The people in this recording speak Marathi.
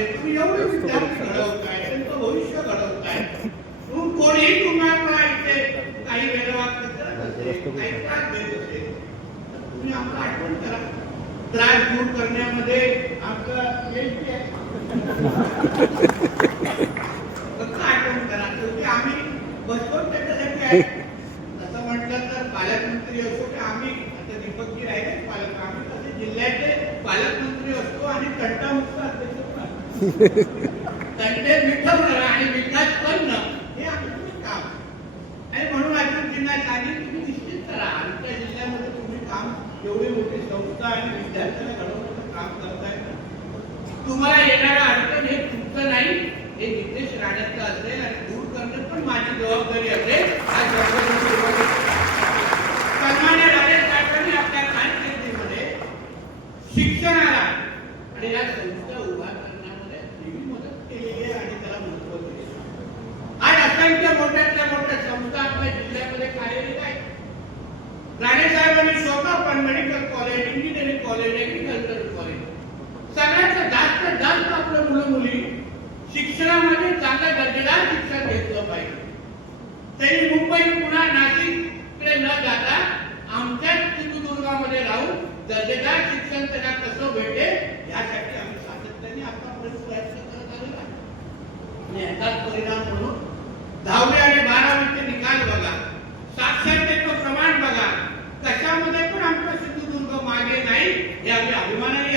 प्रवासामध्ये तुम्ही एवढे विद्यार्थी घडवताय त्यांचं भविष्य घडवताय तुम्ही कोणीही तुम्हाला इथे काही वेळेवाद काही त्रास देत असेल तुम्ही आम्हाला आठवण करा त्रास दूर करण्यामध्ये आमचं फक्त आठवण करा शेवटी आम्ही बसतो त्याच्यासाठी आहे तसं म्हटलं तर पालकमंत्री असो की आम्ही आता दीपकजी आहे पालक आम्ही तसे जिल्ह्याचे पालकमंत्री असतो आणि तंटामुक्त अध्यक्ष त्यांचे असतो. करा मिठवणं आणि विकास करणं हे आमचं काम. आणि म्हणून अर्जुनजींना सांगितलं तुम्ही निश्चित करा आमच्या जिल्ह्यामध्ये तुम्ही काम एवढी मोठी संस्था आणि विद्यार्थ्यांना घडवण्याचं काम करताय तुम्हाला येणारा अडचण हे तुमचं नाही. हे नितेश राणेचं असेल आणि दूर करणं पण माझी जबाबदारी असेल. सन्मान्य राजेश साहेबांनी आपल्या कारकिर्दीमध्ये शिक्षणाला आणि या संस्था चांगल्या शिक्षण घेतलं पाहिजे. त्यांनी मुंबई पुन्हा नाशिककडे न जाता आमच्याच सिंधुदुर्गामध्ये राहून दर्जेदार शिक्षण त्यांना कसं भेटेल यासाठी आम्ही सातत्याने आतापर्यंत प्रयत्न करत आलेलो आहे. आणि याचाच परिणाम म्हणून दहावी आणि बारावीचे निकाल बघा साक्षरतेचं प्रमाण बघा कशामध्ये पण आमचा सिंधुदुर्ग मागे नाही हे आम्ही अभिमानाने